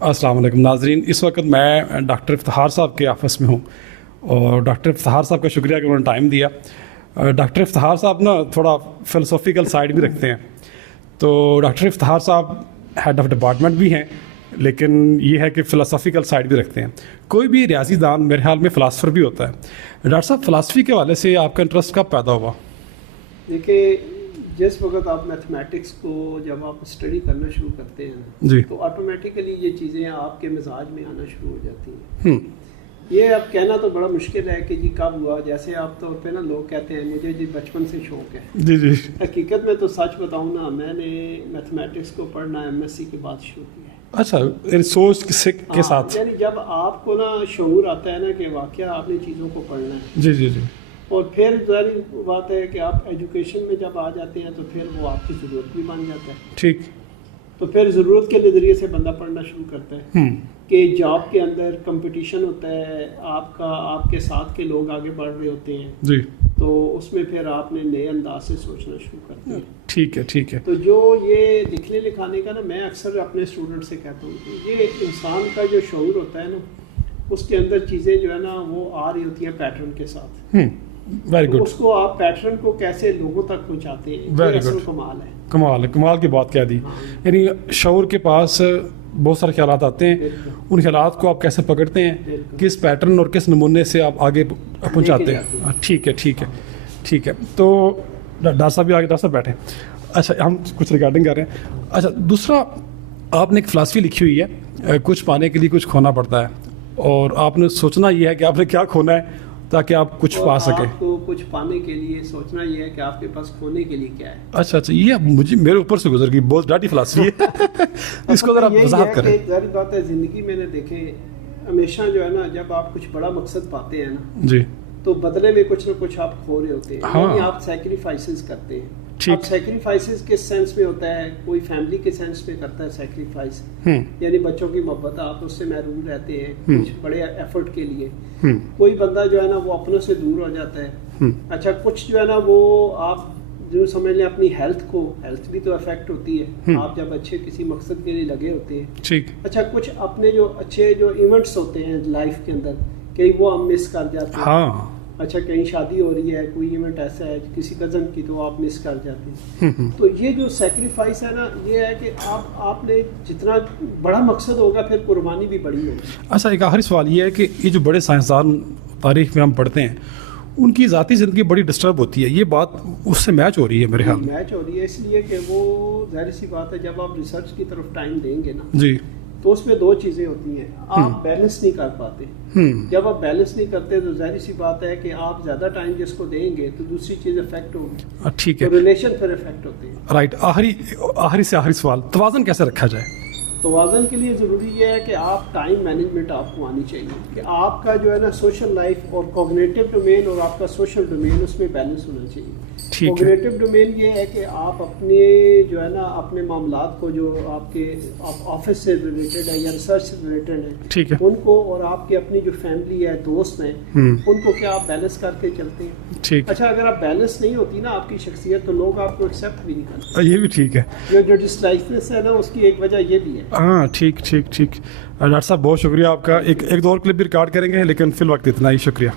السلام علیکم ناظرین، اس وقت میں ڈاکٹر افتخار صاحب کے آفس میں ہوں اور ڈاکٹر افتخار صاحب کا شکریہ کہ انہوں نے ٹائم دیا۔ ڈاکٹر افتخار صاحب نا تھوڑا فلسفیکل سائڈ بھی رکھتے ہیں، تو ڈاکٹر افتخار صاحب ہیڈ آف ڈپارٹمنٹ بھی ہیں، لیکن یہ ہے کہ فلسفیکل سائڈ بھی رکھتے ہیں۔ کوئی بھی ریاضی دان میرے خیال میں فلاسفر بھی ہوتا ہے۔ ڈاکٹر صاحب، فلاسفی کے حوالے سے آپ کا انٹرسٹ کب پیدا ہوا؟ دیکھیے، جس وقت آپ میتھمیٹکس کو جب آپ اسٹڈی کرنا شروع کرتے ہیں جی، تو آٹومیٹیکلی یہ چیزیں آپ کے مزاج میں آنا شروع ہو جاتی ہیں۔ یہ اب کہنا تو بڑا مشکل ہے کہ جی کب ہوا، جیسے آپ طور پہ نا لوگ کہتے ہیں مجھے جی بچپن سے شوق ہے۔ جی جی، حقیقت میں تو سچ بتاؤں نا، میں نے میتھمیٹکس کو پڑھنا MSc کے بعد شروع کیا ہے۔ اچھا، سوچ کے ساتھ، یعنی جب آپ کو نا شعور آتا ہے نا کہ واقعہ آپ نے چیزوں کو پڑھنا ہے، جی جی جی، اور پھر ظاہری بات ہے کہ آپ ایجوکیشن میں جب آ جاتے ہیں تو پھر وہ آپ کی ضرورت بھی بن جاتا ہے۔ ٹھیک، تو پھر ضرورت کے نظریے سے بندہ پڑھنا شروع کرتا ہے کہ جاب کے اندر کمپٹیشن ہوتا ہے، آپ کے ساتھ کے لوگ آگے بڑھ رہے ہوتے ہیں، جی، تو اس میں پھر آپ نے نئے انداز سے سوچنا شروع کرتے ہیں۔ ٹھیک ہے ٹھیک ہے، تو جو یہ لکھنے لکھانے کا نا، میں اکثر اپنے اسٹوڈنٹ سے کہتا ہوں کہ یہ انسان کا جو شعور ہوتا ہے نا، اس کے اندر چیزیں جو ہے نا وہ آ رہی ہوتی ہیں پیٹرن کے ساتھ۔ Very good. اس کو آپ پیٹرن کو کیسے لوگوں تک پہنچاتے ہیں، یہ اصل کمال ہے۔ کمال ہے، کمال کی بات کہہ دی۔ یعنی شعور کے پاس بہت سارے خیالات آتے ہیں، ان خیالات کو آپ کیسے پکڑتے ہیں، کس پیٹرن اور کس نمونے سے آپ آگے پہنچاتے ہیں۔ ٹھیک ہے ٹھیک ہے ٹھیک ہے، تو ڈاکٹر صاحب بھی آگے، ڈاکٹر صاحب بیٹھے۔ اچھا، ہم کچھ ریکارڈنگ کر رہے ہیں۔ اچھا، دوسرا، آپ نے ایک فلاسفی لکھی ہوئی ہے، کچھ پانے کے لیے کچھ کھونا پڑتا ہے، اور آپ نے سوچنا یہ ہے کہ آپ نے کیا کھونا ہے تاکہ آپ کچھ پا سکیں۔ آپ کو کچھ پانے کے لیے سوچنا یہ ہے کہ آپ کے پاس کھونے کے لیے کیا ہے۔ اچھا اچھا، یہ مجھے میرے اوپر سے گزر گئی، بہت ڈاٹی فلاسفی ہے۔ اس کو ذرا وضاحت کریں۔ ظاہر بات ہے، زندگی میں نے دیکھیں ہمیشہ جو ہے نا، جب آپ کچھ بڑا مقصد پاتے ہیں نا، جی، تو بدلے میں کچھ نہ کچھ آپ کھو رہے ہوتے ہیں، ہاں، یعنی آپ سیکریفائسز کرتے ہیں۔ ٹھیک، اب سیکریفائسز کس سینس میں ہوتا ہے؟ کوئی فیملی کے سینس میں کرتا ہے سیکریفائس، یعنی بچوں کی محبت، آپ اس سے محروم رہتے ہیں کچھ بڑے ایفرٹ کے لیے۔ کوئی بندہ جو ہے نا وہ اپنوں سے دور ہو جاتا ہے۔ اچھا، کچھ جو ہے نا وہ آپ جو سمجھ لیں اپنی ہیلتھ بھی تو افیکٹ ہوتی ہے، آپ جب اچھے کسی مقصد کے لیے لگے ہوتے ہیں۔ ٹھیک، اچھا، کچھ اپنے جو اچھے جو ایونٹس ہوتے ہیں لائف کے اندر، کہیں وہ ہم مس کر جاتے ہیں۔ ہاں، اچھا، کہیں شادی ہو رہی ہے، کوئی ایونٹ ایسا ہے کسی کزن کی، تو آپ مس کر جاتے ہیں۔ تو یہ جو سیکریفائس ہے نا، یہ ہے کہ آپ نے جتنا بڑا مقصد ہوگا پھر قربانی بھی بڑی ہوگی۔ اچھا، ایک آخری سوال یہ ہے کہ یہ جو بڑے سائنسدان تاریخ میں ہم پڑھتے ہیں، ان کی ذاتی زندگی بڑی ڈسٹرب ہوتی ہے، یہ بات اس سے میچ ہو رہی ہے میرے خیال میں۔ میچ ہو رہی ہے اس لیے کہ وہ ظاہر سی بات ہے، جب آپ ریسرچ کی طرف ٹائم دیں گے نا، جی، تو اس میں دو چیزیں ہوتی ہیں، آپ بیلنس نہیں کر پاتے۔ جب آپ بیلنس نہیں کرتے تو ظاہر سی بات ہے کہ آپ زیادہ ٹائم جس کو دیں گے تو دوسری چیز افیکٹ ہوگی۔ ٹھیک ہے، ریلیشن پھر افیکٹ ہوتے ہیں۔ رائٹ۔ آخری سے آخری سوال، توازن کیسے رکھا جائے؟ توازن کے لیے ضروری یہ ہے کہ آپ ٹائم مینجمنٹ آپ کو آنی چاہیے، کہ آپ کا جو ہے نا سوشل لائف اور کوگنیٹو ڈومین اور آپ کا سوشل ڈومین، اس میں بیلنس ہونا چاہیے۔ کوگنیٹو ڈومین یہ ہے کہ آپ اپنے جو ہے نا اپنے معاملات کو جو آپ کے آفس سے ریلیٹڈ ہے یا ریسرچ سے ریلیٹڈ ہے، ٹھیک ہے، ان کو، اور آپ کی اپنی جو فیملی ہے، دوست ہیں، ان کو کیا آپ بیلنس کر کے چلتے ہیں۔ ٹھیک، اچھا، اگر آپ بیلنس نہیں ہوتی نا آپ کی شخصیت، تو لوگ آپ کو ایکسیپٹ بھی نہیں کرتے۔ یہ بھی ٹھیک ہے۔ جو ڈس لائکنس ہے نا، اس کی ایک وجہ یہ بھی ہے۔ ہاں، ٹھیک ٹھیک ٹھیک۔ ڈاکٹر صاحب بہت شکریہ آپ کا۔ ایک دو اور کلپ بھی ریکارڈ کریں گے، لیکن فی الوقت اتنا ہی، شکریہ۔